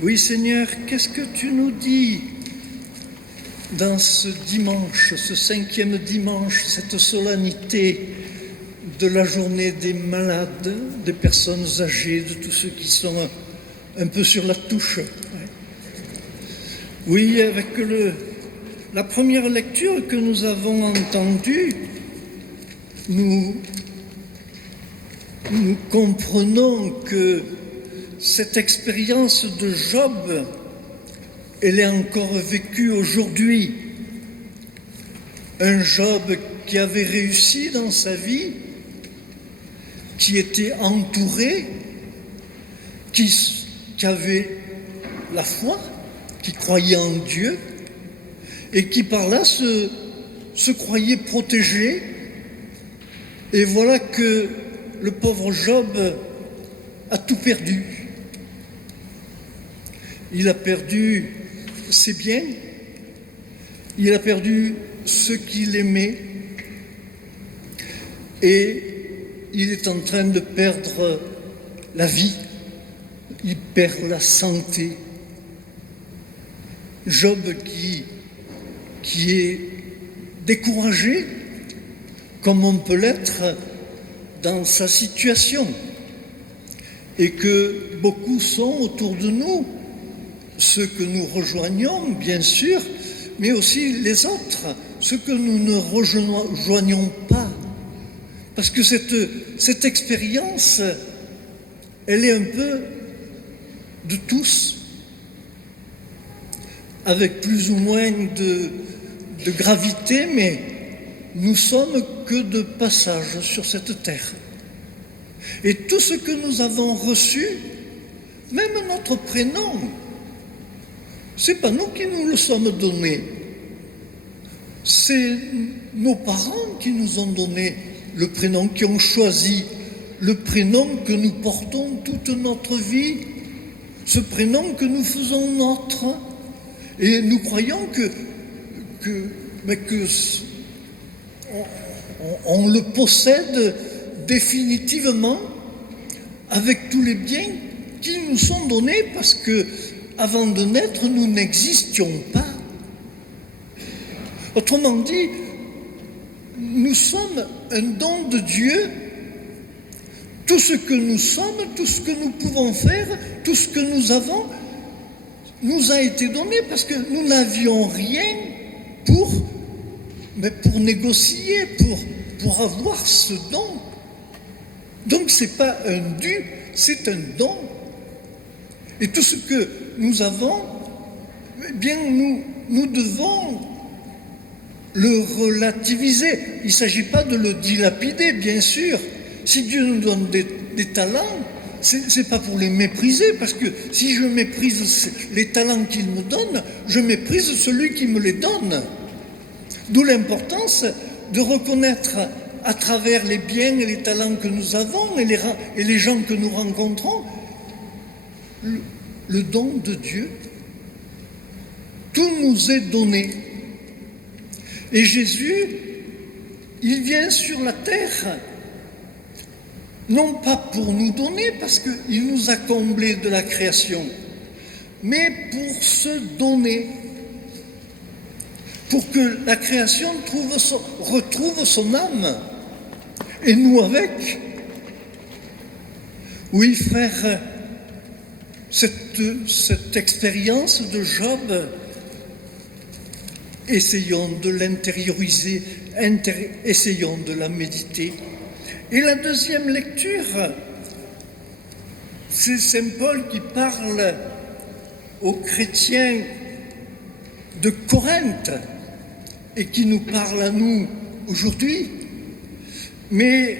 Oui Seigneur, qu'est-ce que tu nous dis dans ce dimanche, ce 5e dimanche, cette solennité de la journée des malades, des personnes âgées, de tous ceux qui sont un peu sur la touche. Oui, avec la première lecture que nous avons entendue, nous comprenons que cette expérience de Job, elle est encore vécue aujourd'hui. Un Job qui avait réussi dans sa vie, qui était entouré, qui avait la foi, qui croyait en Dieu, et qui par là se croyait protégé. Et voilà que le pauvre Job a tout perdu. Il a perdu ses biens, il a perdu ceux qu'il aimait, et il est en train de perdre la vie, il perd la santé. Job qui est découragé, comme on peut l'être dans sa situation, et que beaucoup sont autour de nous, ceux que nous rejoignons, bien sûr, mais aussi les autres, ceux que nous ne rejoignons pas. Parce que cette expérience, elle est un peu de tous, avec plus ou moins de gravité, mais nous sommes que de passage sur cette terre. Et tout ce que nous avons reçu, même notre prénom, c'est pas nous qui nous le sommes donné. C'est nos parents qui nous ont donné le prénom, qui ont choisi le prénom que nous portons toute notre vie, ce prénom que nous faisons nôtre. Et nous croyons on le possède définitivement avec tous les biens qui nous sont donnés, parce que avant de naître, nous n'existions pas. Autrement dit, nous sommes un don de Dieu. Tout ce que nous sommes, tout ce que nous pouvons faire, tout ce que nous avons, nous a été donné parce que nous n'avions rien pour négocier, pour avoir ce don. Donc ce n'est pas un dû, c'est un don. Et tout ce que nous avons, eh bien nous devons le relativiser. Il ne s'agit pas de le dilapider, bien sûr. Si Dieu nous donne des talents, c'est pas pour les mépriser, parce que si je méprise les talents qu'il me donne, je méprise celui qui me les donne. D'où l'importance de reconnaître à travers les biens et les talents que nous avons et les gens que nous rencontrons, le don de Dieu. Tout nous est donné. Et Jésus, il vient sur la terre, non pas pour nous donner, parce qu'il nous a comblés de la création, mais pour se donner, pour que la création retrouve son âme, et nous avec. Oui, frère, cette expérience de Job, essayons de l'intérioriser, essayons de la méditer. Et la deuxième lecture, c'est Saint Paul qui parle aux chrétiens de Corinthe et qui nous parle à nous aujourd'hui. Mais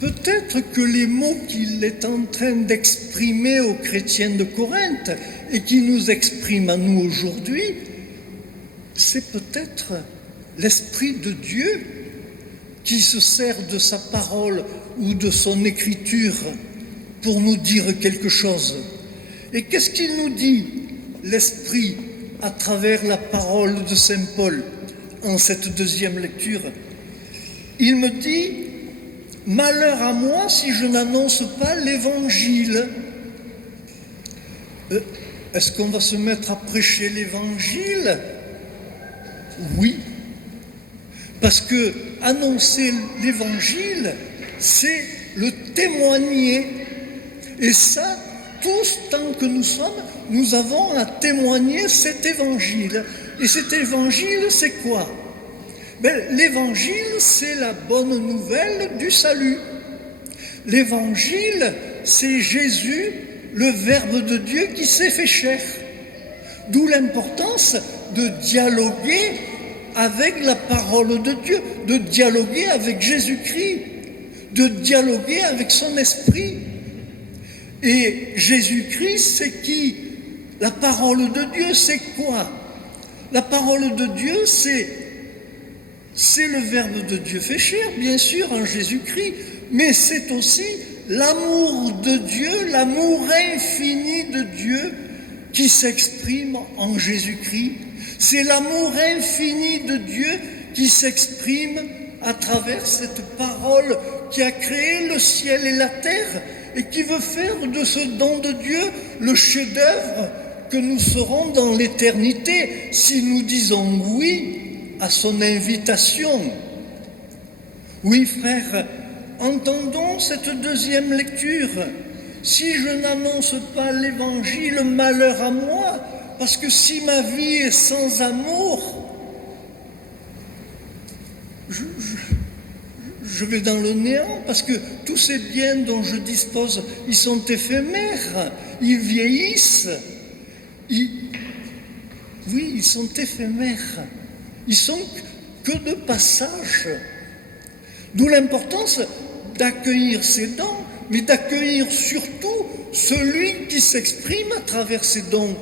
peut-être que les mots qu'il est en train d'exprimer aux chrétiens de Corinthe et qui nous exprime à nous aujourd'hui, c'est peut-être l'Esprit de Dieu qui se sert de sa parole ou de son écriture pour nous dire quelque chose. Et qu'est-ce qu'il nous dit, l'Esprit, à travers la parole de Saint Paul, en cette deuxième lecture? Il me dit « Malheur à moi si je n'annonce pas l'Évangile ». Est-ce qu'on va se mettre à prêcher l'Évangile? Oui. Parce que annoncer l'Évangile, c'est le témoigner. Et ça, tous, tant que nous sommes, nous avons à témoigner cet Évangile. Et cet Évangile, c'est quoi? L'Évangile, c'est la bonne nouvelle du salut. L'Évangile, c'est Jésus, le Verbe de Dieu qui s'est fait chair. D'où l'importance de dialoguer avec la parole de Dieu, de dialoguer avec Jésus-Christ, de dialoguer avec son esprit. Et Jésus-Christ, c'est qui? La parole de Dieu, c'est quoi? La parole de Dieu, c'est le Verbe de Dieu fait chair, bien sûr, en Jésus-Christ, mais c'est aussi l'amour de Dieu, l'amour infini de Dieu qui s'exprime en Jésus-Christ. C'est l'amour infini de Dieu qui s'exprime à travers cette parole qui a créé le ciel et la terre et qui veut faire de ce don de Dieu le chef-d'œuvre que nous serons dans l'éternité si nous disons oui à son invitation. Oui, frères, entendons cette deuxième lecture. Si je n'annonce pas l'Évangile, malheur à moi, parce que si ma vie est sans amour, je vais dans le néant, parce que tous ces biens dont je dispose, ils sont éphémères, ils vieillissent. Oui, ils sont éphémères. Ils sont que de passage. D'où l'importance d'accueillir ces dons, mais d'accueillir surtout celui qui s'exprime à travers ces dons,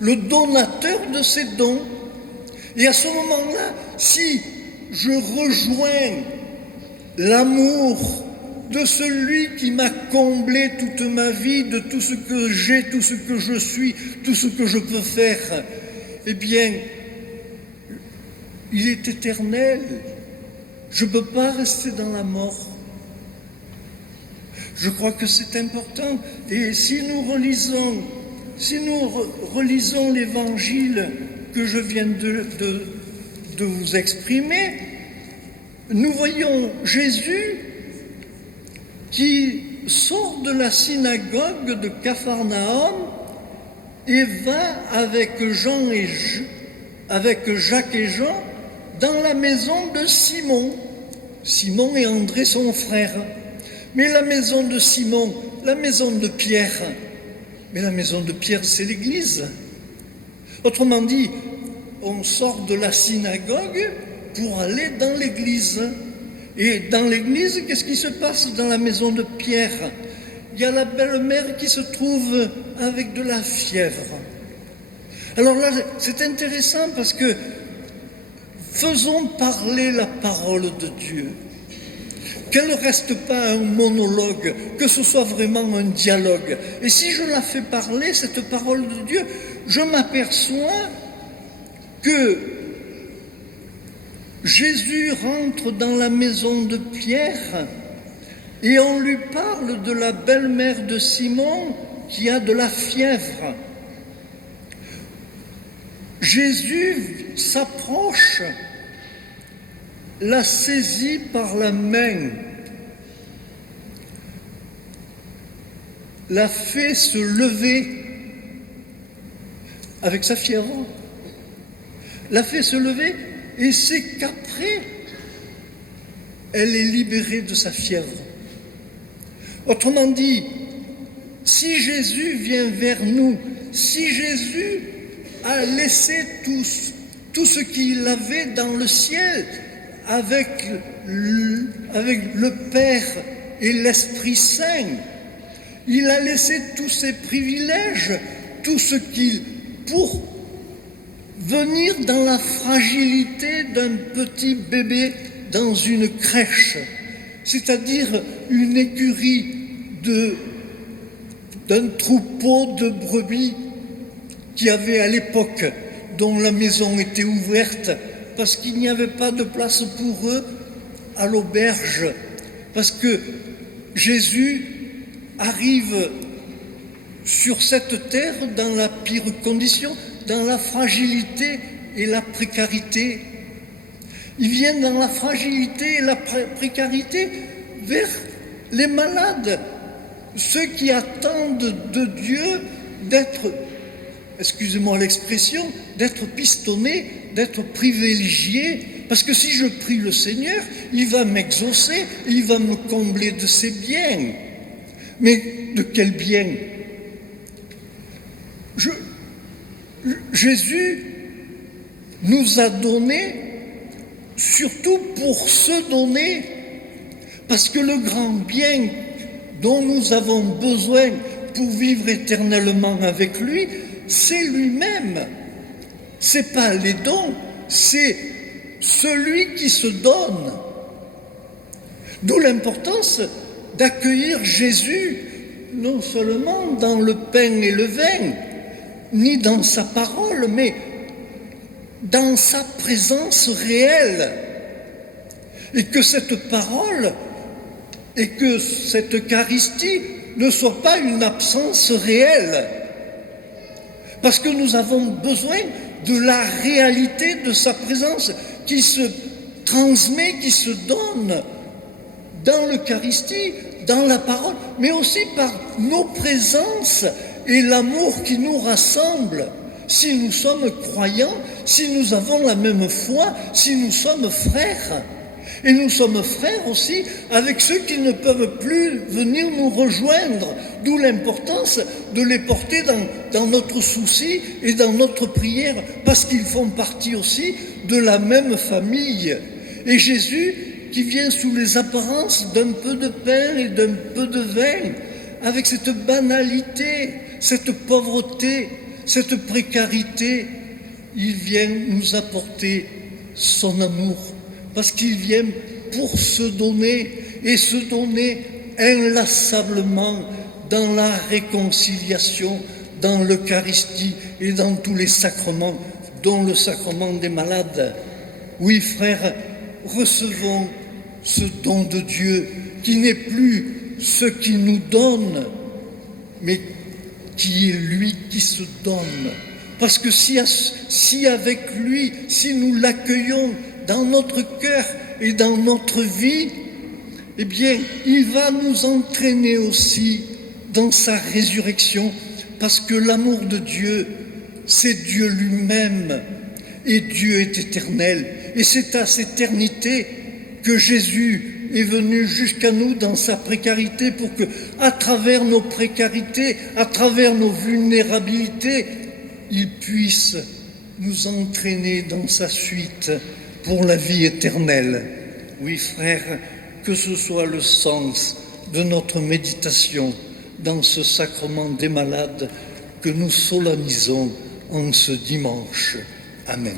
le donateur de ces dons. Et à ce moment-là, si je rejoins l'amour de celui qui m'a comblé toute ma vie, de tout ce que j'ai, tout ce que je suis, tout ce que je peux faire, eh bien, il est éternel. Je ne peux pas rester dans la mort. Je crois que c'est important. Et si nous relisons l'Évangile que je viens de vous exprimer, nous voyons Jésus qui sort de la synagogue de Capharnaüm et va avec Jacques et Jean dans la maison de Simon. Simon et André, son frère. Mais la maison de Simon, la maison de Pierre, mais la maison de Pierre, c'est l'Église. Autrement dit, on sort de la synagogue pour aller dans l'Église. Et dans l'Église, qu'est-ce qui se passe dans la maison de Pierre? Il y a la belle-mère qui se trouve avec de la fièvre. Alors là, c'est intéressant parce que faisons parler la parole de Dieu. Qu'elle ne reste pas un monologue, que ce soit vraiment un dialogue. Et si je la fais parler, cette parole de Dieu, je m'aperçois que Jésus rentre dans la maison de Pierre et on lui parle de la belle-mère de Simon qui a de la fièvre. Jésus s'approche, la saisit par la main, la fait se lever avec sa fièvre, la fait se lever, et c'est qu'après, elle est libérée de sa fièvre. Autrement dit, si Jésus vient vers nous, si Jésus a laissé tout ce qu'il avait dans le ciel avec le Père et l'Esprit Saint, il a laissé tous ses privilèges, tout ce qu'il, pour venir dans la fragilité d'un petit bébé dans une crèche, c'est-à-dire une écurie d'un troupeau de brebis qui avait à l'époque, dont la maison était ouverte, parce qu'il n'y avait pas de place pour eux à l'auberge, parce que Jésus arrive sur cette terre dans la pire condition, dans la fragilité et la précarité. Il vient dans la fragilité et la précarité vers les malades, ceux qui attendent de Dieu d'être, excusez-moi l'expression, d'être pistonnés, d'être privilégiés, parce que si je prie le Seigneur, il va m'exaucer, il va me combler de ses biens. Mais de quel bien? Jésus nous a donné surtout pour se donner, parce que le grand bien dont nous avons besoin pour vivre éternellement avec lui, c'est lui-même. C'est pas les dons, c'est celui qui se donne. D'où l'importance d'accueillir Jésus, non seulement dans le pain et le vin, ni dans sa parole, mais dans sa présence réelle. Et que cette parole et que cette Eucharistie ne soit pas une absence réelle. Parce que nous avons besoin de la réalité de sa présence qui se transmet, qui se donne dans l'Eucharistie, dans la parole, mais aussi par nos présences et l'amour qui nous rassemble. Si nous sommes croyants, si nous avons la même foi, si nous sommes frères. Et nous sommes frères aussi avec ceux qui ne peuvent plus venir nous rejoindre, d'où l'importance de les porter dans notre souci et dans notre prière, parce qu'ils font partie aussi de la même famille. Et Jésus, qui vient sous les apparences d'un peu de pain et d'un peu de vin, avec cette banalité, cette pauvreté, cette précarité, il vient nous apporter son amour. Parce qu'il vient pour se donner, et se donner inlassablement dans la réconciliation, dans l'Eucharistie et dans tous les sacrements, dont le sacrement des malades. Oui, frères, recevons ce don de Dieu qui n'est plus ce qui nous donne, mais qui est lui qui se donne. Parce que si avec lui, si nous l'accueillons dans notre cœur et dans notre vie, eh bien, il va nous entraîner aussi dans sa résurrection, parce que l'amour de Dieu, c'est Dieu lui-même, et Dieu est éternel. Et c'est à cette éternité que Jésus est venu jusqu'à nous dans sa précarité, pour que, à travers nos précarités, à travers nos vulnérabilités, il puisse nous entraîner dans sa suite pour la vie éternelle. Oui, frères, que ce soit le sens de notre méditation dans ce sacrement des malades que nous solennisons en ce dimanche. Amen.